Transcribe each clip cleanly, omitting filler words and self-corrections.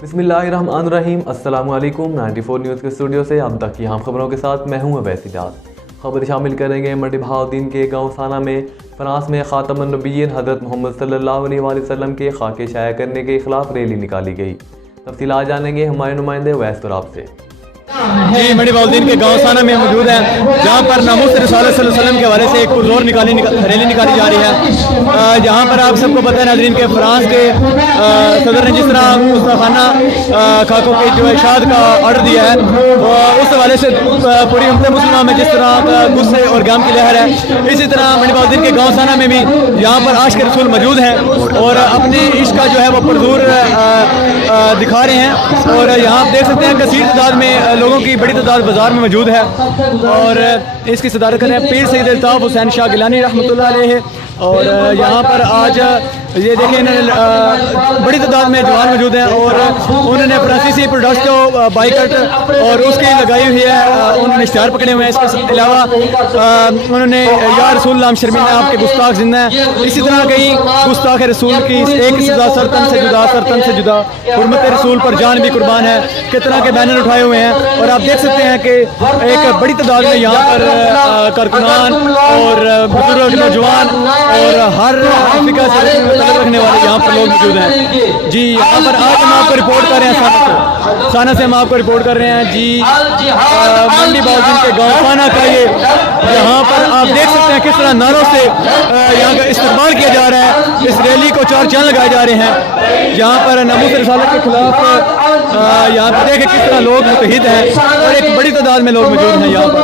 बिस्मिल्लाहिर्रहमानिर्रहीम। अस्सलामु अलैकुम। 94 न्यूज़ के स्टूडियो से अब तक की अहम खबरों के साथ मैं हूं अवैस इजाज़। खबर शामिल करेंगे मंडी बहाउद्दीन के गाँव साना में फ्रांस में ख़ातमुन नबिय्यीन हज़रत मोहम्मद सल्लल्लाहु अलैहि वसल्लम के खाके शाया करने के खिलाफ रैली निकाली गई। तफसीलात जानेंगे हमारे नुमाइंदे अवैस तुराब से। जी, मंडी बहाउद्दीन के गांव साना में मौजूद है, जहां पर नामूस रसूलुल्लाह सल्लल्लाहु अलैहि वसल्लम के हवाले से एक पुरज़ोर रैली निकाली जा रही है। जहां पर आप सबको पता है नाज़रीन के फ्रांस के सदर ने जिस तरह मुस्तफाना खाकों के जो इरशाद का ऑर्डर दिया है, उस हवाले से पूरी उम्मत मुस्लिमा में जिस तरह गुस्से और गम की लहर है, इसी तरह मंडी बहाउद्दीन के गाँव साना में भी यहाँ पर आशिक़ रसूल मौजूद हैं और अपने इश्क का जो है वो पुरज़ोर दिखा रहे हैं। और यहाँ आप देख सकते हैं कसीर तादाद में लोगों की बड़ी तादाद बाज़ार में मौजूद है और इसकी सदारत कर रहे हैं पीर सैयद अल्ताफ़ हुसैन शाह गिलानी रहमतुल्लाह अलैह। और यहाँ पर आज ये देखें बड़ी तादाद में जवान मौजूद हैं और उन्होंने फ्रांसीसी प्रोडक्ट्स को बाइकआउट और उसकी लगाई हुई है, उन्होंने इश्तिहार पकड़े हुए हैं। इसके अलावा उन्होंने या रसूल शर्मिंदा आपके गुस्ताख जिंदा है, इसी तरह कई गुस्ताख रसूल की एक सजा सरतन से जुदा हुर्मत रसूल पर जान भी कुर्बान है किस तरह के बैनर उठाए हुए हैं। और आप देख सकते हैं कि एक बड़ी तादाद में यहाँ पर कारकुनान और बुजुर्ग नौजवान और हर अफ्रीका से रखने वाले यहाँ पर लोग मौजूद हैं। जी, यहाँ पर आज हम आपको रिपोर्ट कर रहे हैं साना से हम आपको रिपोर्ट कर रहे हैं। जी, मंडी बहाउद्दीन के गाँव साना का ये यहाँ पर आप देख सकते हैं किस तरह नारों से यहाँ का इस्तेमाल किया जा रहा है। इस रैली को 4 चांद लगाए जा रहे हैं, जहाँ पर नामूस रिसालत के खिलाफ यहाँ पर देखें किस तरह लोग मुतहिद हैं और एक बड़ी तादाद में लोग मौजूद हैं। यहाँ पर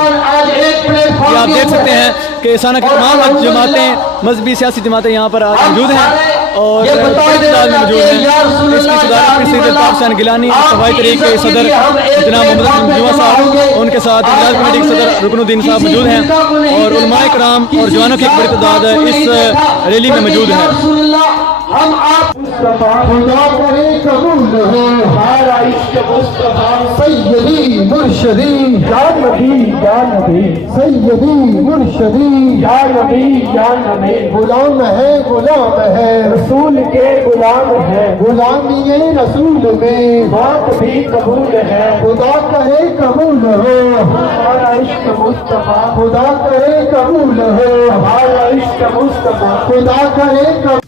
आप देख सकते हैं कि साना की तमाम जमातें, मजहबी सियासी जमातें यहाँ पर मौजूद हैं और बड़ी तादाद में मौजूद हैं। इसकी सदारत में सैयद अल्ताफ़ हुसैन गिलानी, सफाई तहरीक के सदर जनाब मोहम्मद जुमा साहब, उनके साथ इमदाद कमेटी के सदर रुकनुद्दीन साहब मौजूद हैं और उलमाए कराम और जवानों की एक बड़ी तादाद इस रैली में मौजूद है। गुलाम है रसूल के गुलाम है, गुलामी रसूल में बात भी कबूल है। खुदा करे कबूल हो हमारा इश्क मुस्तफा, खुदा करे कबूल हो हमारा इश्क मुस्तफा, खुदा करे कबूल।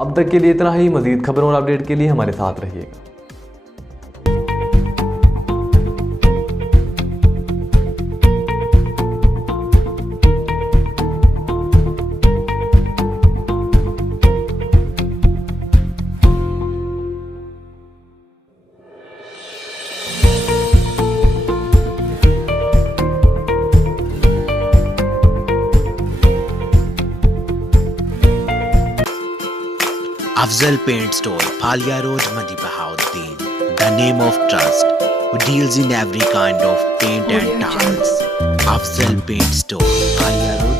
अब तक के लिए इतना ही। मजीद खबरों और अपडेट के लिए हमारे साथ रहिएगा। Afzal Paint Store, Phalia Road, Mandi Bahauddin. The name of trust, who deals in every kind of paint and tiles. Afzal Paint Store, Phalia Road.